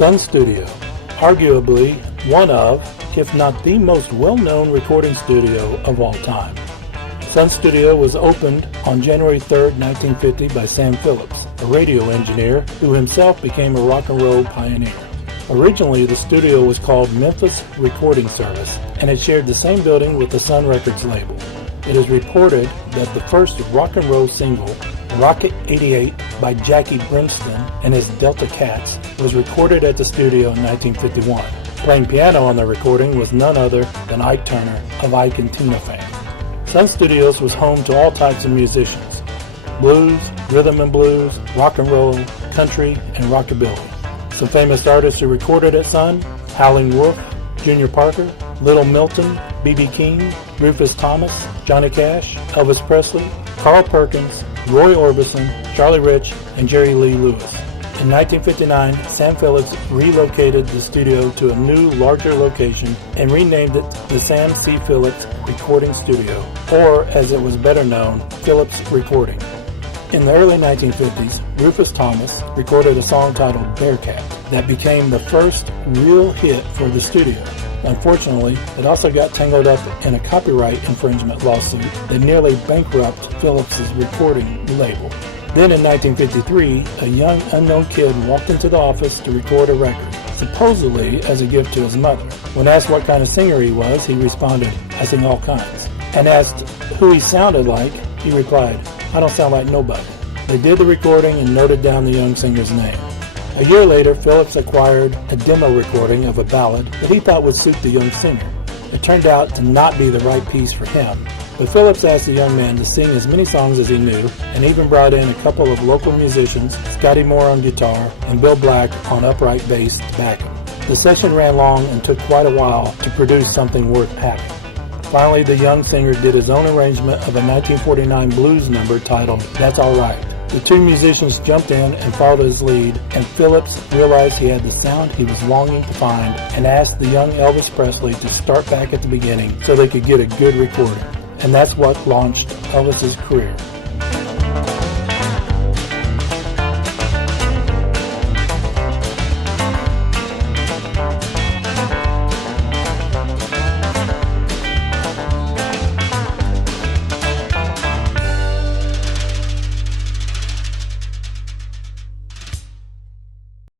Sun Studio, arguably one of, if not the most well-known recording studio of all time. Sun Studio was opened on January 3, 1950 by Sam Phillips, a radio engineer who himself became a rock and roll pioneer. Originally, the studio was called Memphis Recording Service, and it shared the same building with the Sun Records label. It is reported that the first rock and roll single, Rocket 88 by Jackie Brimston and his Delta Cats, was recorded at the studio in 1951. Playing piano on the recording was none other than Ike Turner of Ike and Tina fame. Sun Studios was home to all types of musicians: blues, rhythm and blues, rock and roll, country, and rockabilly. Some famous artists who recorded at Sun: Howlin' Wolf, Junior Parker, Little Milton, B.B. King, Rufus Thomas, Johnny Cash, Elvis Presley, Carl Perkins, Roy Orbison, Charlie Rich, and Jerry Lee Lewis. In 1959, Sam Phillips relocated the studio to a new, larger location and renamed it the Sam C. Phillips Recording Studio, or as it was better known, Phillips Recording. In the early 1950s, Rufus Thomas recorded a song titled Bearcat that became the first real hit for the studio. Unfortunately, it also got tangled up in a copyright infringement lawsuit that nearly bankrupted Phillips' recording label. Then in 1953, a young unknown kid walked into the office to record a record, supposedly as a gift to his mother. When asked what kind of singer he was, he responded, "I sing all kinds." And asked who he sounded like, he replied, "I don't sound like nobody." They did the recording and noted down the young singer's name. A year later, Phillips acquired a demo recording of a ballad that he thought would suit the young singer. It turned out to not be the right piece for him, but Phillips asked the young man to sing as many songs as he knew, and even brought in a couple of local musicians, Scotty Moore on guitar and Bill Black on upright bass to back him. The session ran long and took quite a while to produce something worth having. Finally, the young singer did his own arrangement of a 1949 blues number titled "That's All Right." The two musicians jumped in and followed his lead, and Phillips realized he had the sound he was longing to find and asked the young Elvis Presley to start back at the beginning so they could get a good recording. And that's what launched Elvis's career.